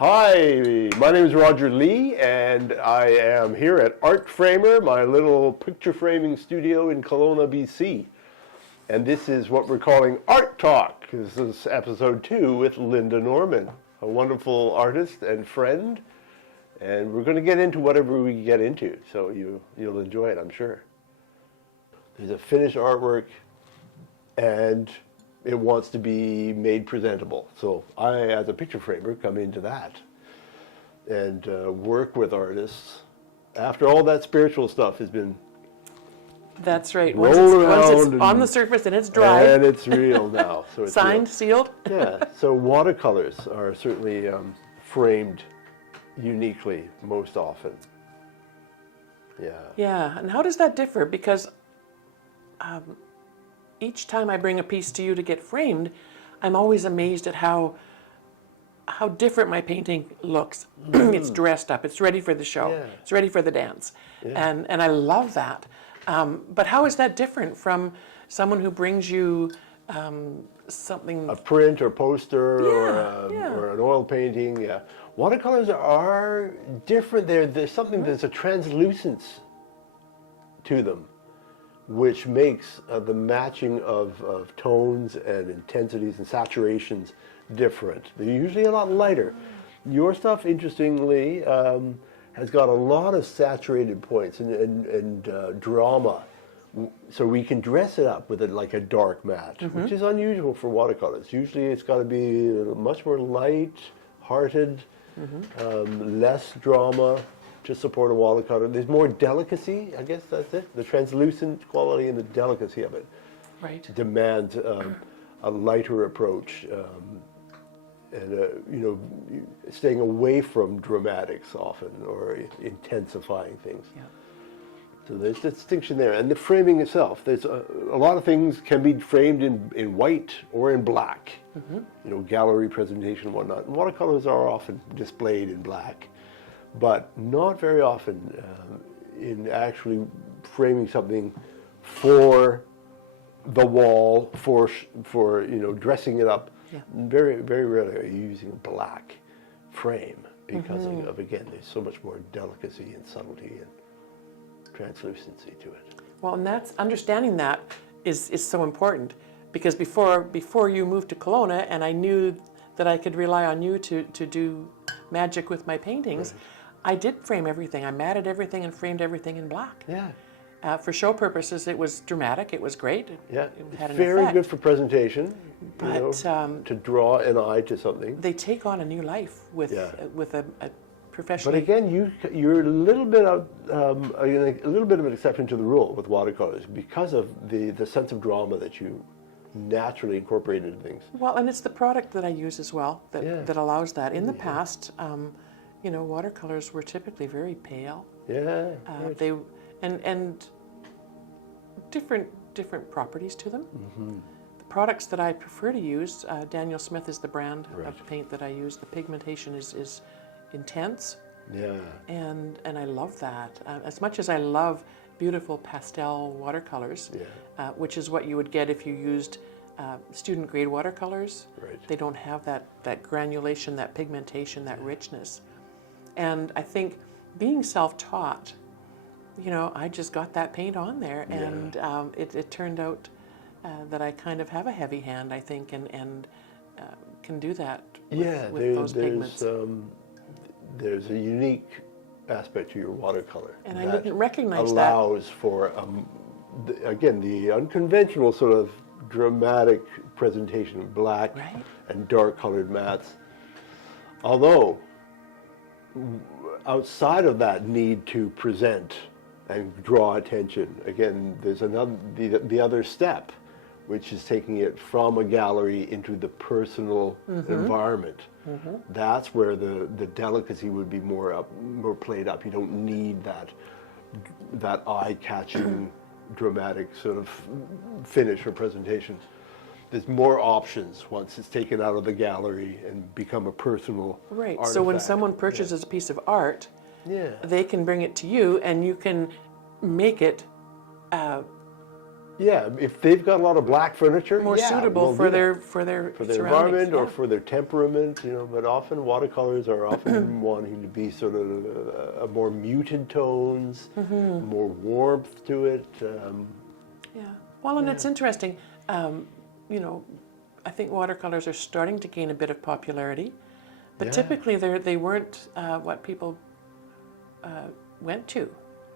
Hi, my name is Roger Lee, and I am here at Art Framer, my little picture framing studio in Kelowna, BC. And this is what we're calling Art Talk. This is episode 2 with Lynda Norman, a wonderful artist and friend. And we're going to get into whatever we get into, so you'll enjoy it, I'm sure. There's a finished artwork, and it wants to be made presentable. So I, as a picture framer, come into that and work with artists after all that spiritual stuff has been That's right. Once it's on the surface and it's dry. And it's real now. So it's Signed, real. sealed. Yeah, so watercolors are certainly framed uniquely most often. Yeah. Yeah, and how does that differ? Because each time I bring a piece to you to get framed, I'm always amazed at how different my painting looks. It's dressed up. It's ready for the show. Yeah. It's ready for the dance. Yeah. And I love that. But how is that different from someone who brings you something? A print or poster Yeah. or an oil painting, yeah. Watercolors are different. There's something, there's a translucence to them, which makes the matching of tones and intensities and saturations different. They're usually a lot lighter. Your stuff, interestingly, has got a lot of saturated points and drama. So we can dress it up with like a dark matte, which is unusual for watercolors. Usually it's got to be much more light-hearted, less drama to support a watercolor. There's more delicacy, I guess that's it. The translucent quality and the delicacy of it demands a lighter approach and staying away from dramatics often or intensifying things. Yeah. So there's a distinction there. And the framing itself, there's a lot of things can be framed in white or in black, gallery presentation and whatnot. And watercolors are often displayed in black, but not very often in actually framing something for the wall, for dressing it up. Yeah. Very, very rarely are you using a black frame because of, again, there's so much more delicacy and subtlety and translucency to it. Well, and that's understanding that is so important, because before you moved to Kelowna and I knew that I could rely on you to do magic with my paintings, I did frame everything. I matted everything and framed everything in black. Yeah. For show purposes, it was dramatic. It was great. Yeah, It had an very effect. good for presentation, But to draw an eye to something. they take on a new life with a professional. But again, you're a little bit of an exception to the rule with watercolors because of the sense of drama that you naturally incorporate into things. Well, and it's the product that I use as well that allows that. In the past, watercolors were typically very pale. Yeah. They and different properties to them. The products that I prefer to use, Daniel Smith is the brand of paint that I use. The pigmentation is intense. Yeah. And I love that. As much as I love beautiful pastel watercolors, which is what you would get if you used student grade watercolors. Right. They don't have that granulation, that pigmentation, that richness. And I think being self-taught, I just got that paint on there, and it turned out that I kind of have a heavy hand, I think, and can do that with those pigments. There's a unique aspect to your watercolor. And I didn't recognize that. Allows for, again, the unconventional sort of dramatic presentation of black and dark colored mattes. Although, outside of that need to present and draw attention, again, there's the other step, which is taking it from a gallery into the personal environment. That's where the delicacy would be more played up. You don't need that eye-catching, dramatic sort of finish or presentation. There's more options once it's taken out of the gallery and become a personal artifact. So when someone purchases a piece of art, they can bring it to you, and you can make it Yeah, if they've got a lot of black furniture, More yeah, suitable we'll for do their that. for their For their surroundings, environment or yeah. for their temperament, you know. But often watercolors are often wanting to be sort of a more muted tones, more warmth to it. Yeah. Well, and it's interesting. You know, I think watercolors are starting to gain a bit of popularity, but Yeah. typically they weren't what people went to.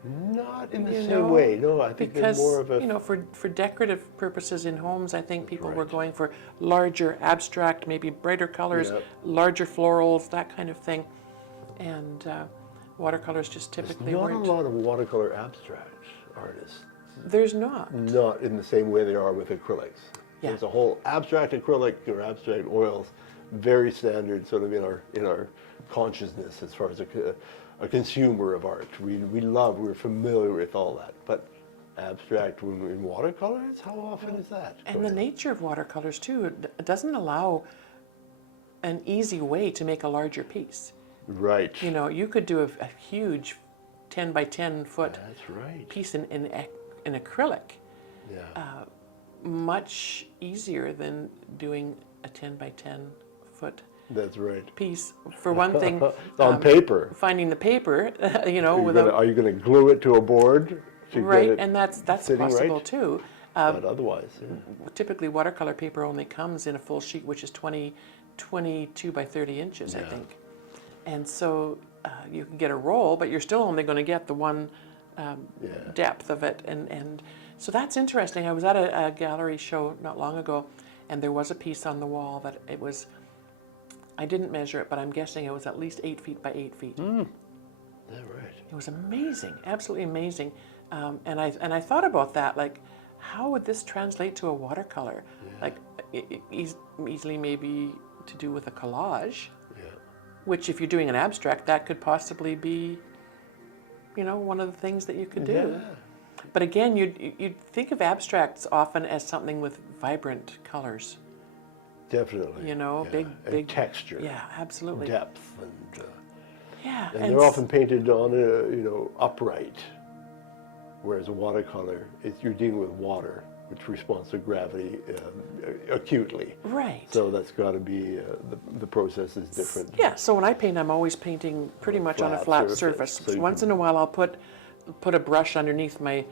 Not in the You same know, way. No, I think they're because more of a. you know, for decorative purposes in homes, I think people were right. going for larger, abstract, maybe brighter colors, Yep. larger florals, that kind of thing, and watercolors just There's typically not a weren't. lot of watercolor abstract artists. There's not. Not in the same way they are with acrylics. Yeah. There's a whole abstract acrylic or abstract oils, very standard sort of in our consciousness as far as a consumer of art. We're familiar with all that. But abstract in watercolors, how often is that? And the nature of watercolors too, it doesn't allow an easy way to make a larger piece. Right. You know, you could do a huge 10 by 10 foot That's right. piece in acrylic Yeah. much easier than doing a 10 by 10 foot That's right. piece. For one thing, On paper. finding the paper, you know, Are you going to glue it to a board to right, get it and that's sitting possible right? too. But otherwise, yeah. Typically, watercolor paper only comes in a full sheet, which is 22 by 30 inches, I Yeah. think. And so you can get a roll, but you're still only going to get the one depth of it. And so that's interesting. I was at a gallery show not long ago, and there was a piece on the wall that it was, I didn't measure it, but I'm guessing it was at least 8 feet by 8 feet. Is that right? It was amazing, absolutely amazing. And I thought about that, like, how would this translate to a watercolor? Yeah. Like, easily maybe to do with a collage, Yeah. which if you're doing an abstract, that could possibly be, you know, one of the things that you could do. Yeah. But again, you'd think of abstracts often as something with vibrant colors, Definitely. you know, Yeah. big And texture. Yeah, absolutely. Depth and. Yeah, And they're often painted on upright, whereas a watercolor, you're dealing with water, which responds to gravity acutely. right. So that's got to be the process is different. Yeah, so when I paint, I'm always painting pretty much on a flat surface. So you Once in a while, I'll put a brush underneath my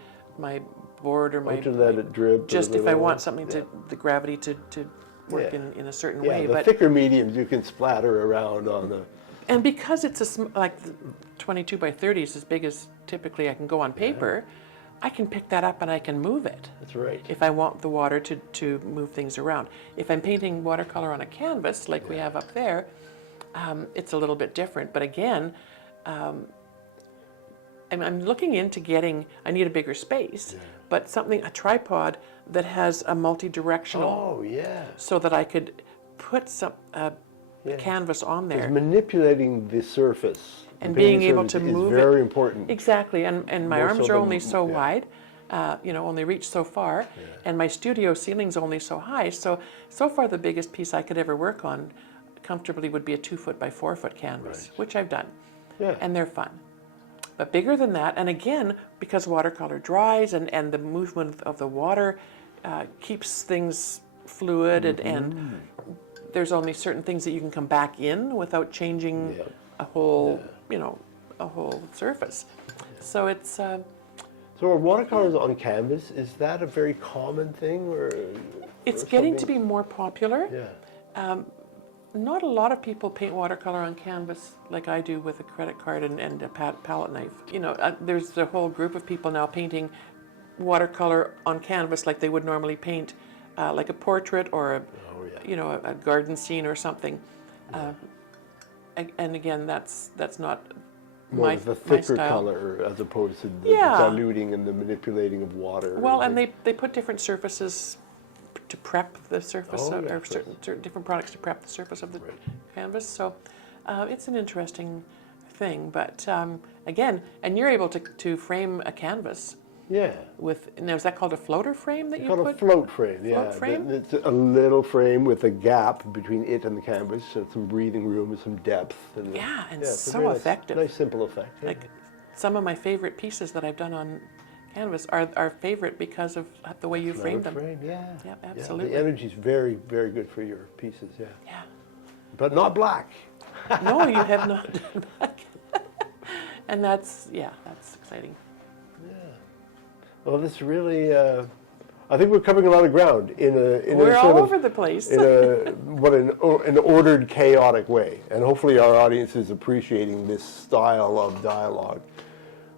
board or my to let it drip. just a if I little. want something to the gravity to work Yeah. in a certain Yeah, way. the But thicker mediums you can splatter around on the. and because it's like the 22 by 30 is as big as typically I can go on paper, I can pick that up and I can move it. That's right. If I want the water to move things around. If I'm painting watercolor on a canvas like we have up there, it's a little bit different. But again, I'm looking into I need a bigger space, but a tripod that has a multi-directional, Oh yeah. so that I could put some Yeah. canvas on there. It's manipulating the surface. And The being painting able to surface move is it. very important. Exactly, and my More arms so are than- only so yeah. wide, only reach so far, and my studio ceiling's only so high. So far the biggest piece I could ever work on comfortably would be a 2 foot by 4 foot canvas, Right. which I've done, Yeah. and they're fun. But bigger than that, and again, because watercolor dries and the movement of the water keeps things fluid, and there's only certain things that you can come back in without changing Yeah. a whole, a whole surface. So it's So are watercolors on canvas, is that a very common thing or it's or getting to something? be more popular. Yeah. Not a lot of people paint watercolor on canvas like I do with a credit card and a palette knife. There's a whole group of people now painting watercolor on canvas like they would normally paint like a portrait or Oh yeah. a garden scene or something. And again, that's not More my, of the my thicker style. color as opposed to the Yeah. diluting and the manipulating of water. Well, and they put different surfaces to prep the surface, Oh, or yes, certain different products to prep the surface of the Right. canvas. So it's an interesting thing. But again, and you're able to frame a canvas Yeah. now is that called a floater frame that It's you called put? a float frame, yeah. frame? It's a little frame with a gap between it and the canvas, so some breathing room and some depth. And Yeah, and it's a so very effective. Nice simple effect. Yeah. Like some of my favorite pieces that I've done on canvas are favorite because of the way you framed them. Frame, yeah. Yep, Yeah, absolutely. the energy's very, very good for your pieces, yeah. Yeah. But not black. No, you have not done that. And that's exciting. Well, this really, I think we're covering a lot of ground in We're a all sort over of, the place. in an ordered, chaotic way. And hopefully our audience is appreciating this style of dialogue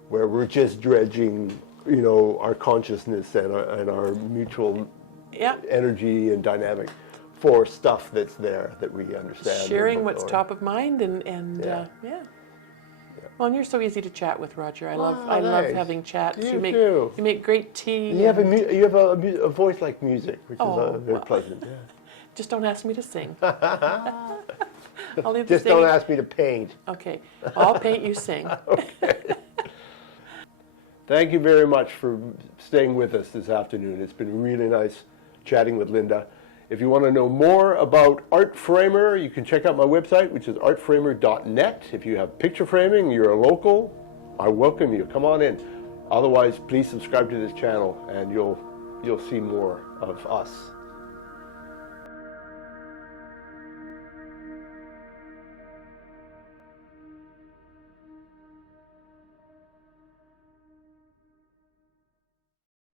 where we're just dredging, our consciousness and our mutual Yeah. energy and dynamic for stuff that's there that we understand. Sharing what's top of mind and Yeah. yeah. Well, and you're so easy to chat with, Roger. I love thanks. having chats. You too. You make great tea. You have a voice like music, which is very well. pleasant. Yeah. Just don't ask me to sing. I'll leave Just the don't singing. ask me to paint. Okay, I'll paint, you sing. Thank you very much for staying with us this afternoon. It's been really nice chatting with Lynda. If you want to know more about Art Framer, you can check out my website, which is artframer.net. If you have picture framing, you're a local, I welcome you. Come on in. Otherwise, please subscribe to this channel and you'll see more of us.